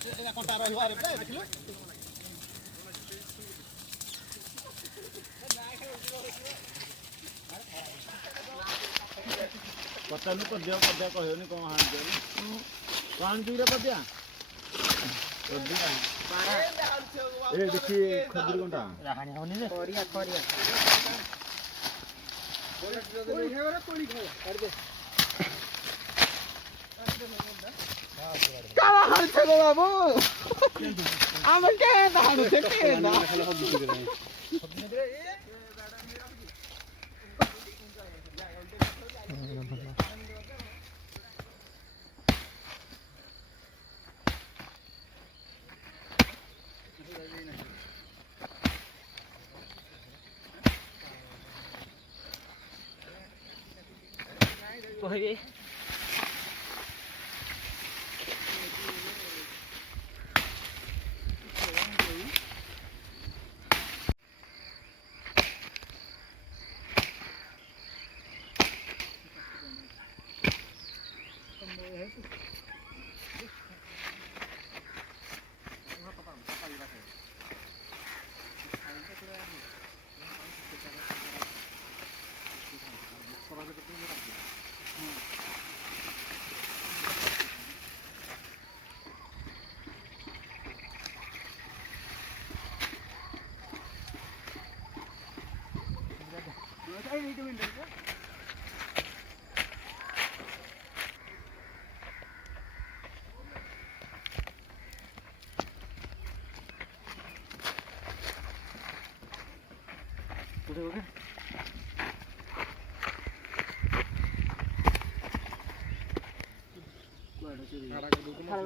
କଣ୍ଟା ରହିବ ଆରେ ପୁରା ଦେଖିଲୁ ପଚାରୁନୁ ପଦିଆ କହିବନି କ'ଣ ହାଣିଦିଅନି କ'ଣ ଆଣିଛୁ ପଦିଆ ଏ ଦେଖି ଖଜୁରୀ କଣ୍ଟା ହାଣି ହବନି ଯେ କାହା ହାଣିଛ ଗো ବାବୁ ଆମେ କେନ୍ତା ହାଣୁଛେ କେନ୍ତା Oi.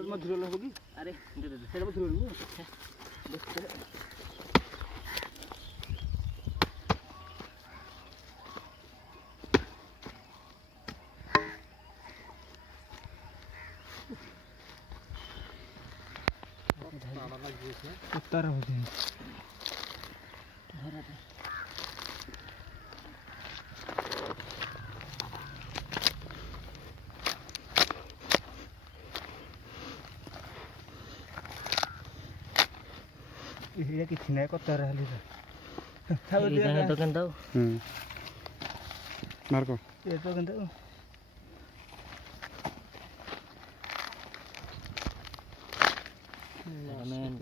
मधुर लोग की अरे दे दे सेटा मधुर लोग उत्तर होते हैं ये किसी ने को तरह ले ये तो गंदा मार्को ये तो गंदा men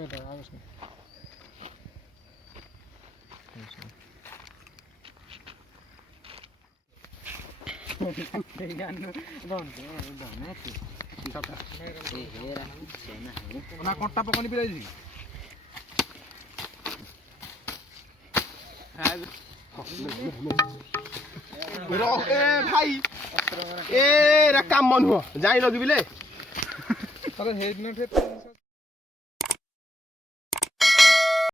ada harus nih ना कट्टा पकनी पिलाई दी ए भाई ए रा काम मन हो जाई लगी बिले अरे हेड न